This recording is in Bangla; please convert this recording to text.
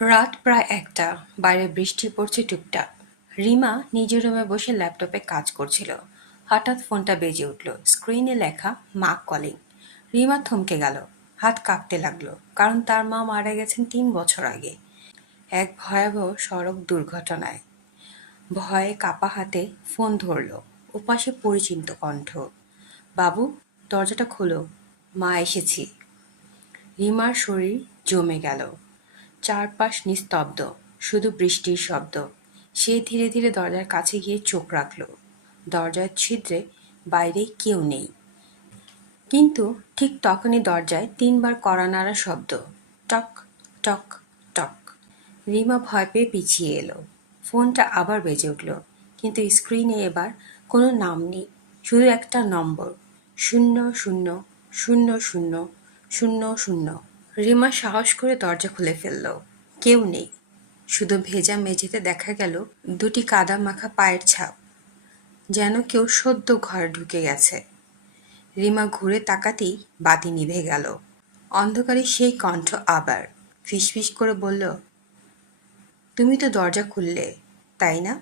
রাত প্রায় একটা, বাইরে বৃষ্টি পড়ছে টুকটাক। রিমা নিজের রুমে বসে ল্যাপটপে কাজ করছিল। হঠাৎ ফোনটা বেজে উঠল। স্ক্রিনে লেখা, মা কলিং। রিমা থমকে গেল। হাত কাঁপতে লাগল, কারণ তার মা মারা গেছেন তিন বছর আগে। এক ভয়াবহ সড়ক দুর্ঘটনায়। ভয়ে কাপা হাতে ফোন ধরল। ওপাশে পরিচিন্ত কণ্ঠ, বাবু, দরজাটা খোলো। মা এসেছি। রিমার শরীর জমে গেল। চারপাশ নিস্তব্ধ, শুধু বৃষ্টির শব্দ। সে ধীরে ধীরে দরজার কাছে গিয়ে চোখ রাখল। দরজার ছিদ্রে বাইরে কেউ নেই। কিন্তু ঠিক তখনই দরজায় তিনবার কড়া নাড়া শব্দ। টক টক টক। রিমা ভয় পেয়ে পিছিয়ে এলো। ফোনটা আবার বেজে উঠল। কিন্তু স্ক্রিনে এবার কোনো নাম নেই, শুধু একটা নম্বর। শূন্য শূন্য শূন্য শূন্য শূন্য শূন্য। রিমা সাহস করে দরজা খুলে ফেলল। কেউ নেই। শুধু ভেজা মেঝেতে দেখা গেল দুটি কাদা মাখা পায়ের ছাপ। যেন কেউ সদ্য ঘরে ঢুকে গেছে। রিমা ঘুরে তাকাতেই বাতি নিভে গেল। অন্ধকারে সেই কণ্ঠ আবার ফিসফিস করে বলল, তুমি তো দরজা খুললে, তাই না?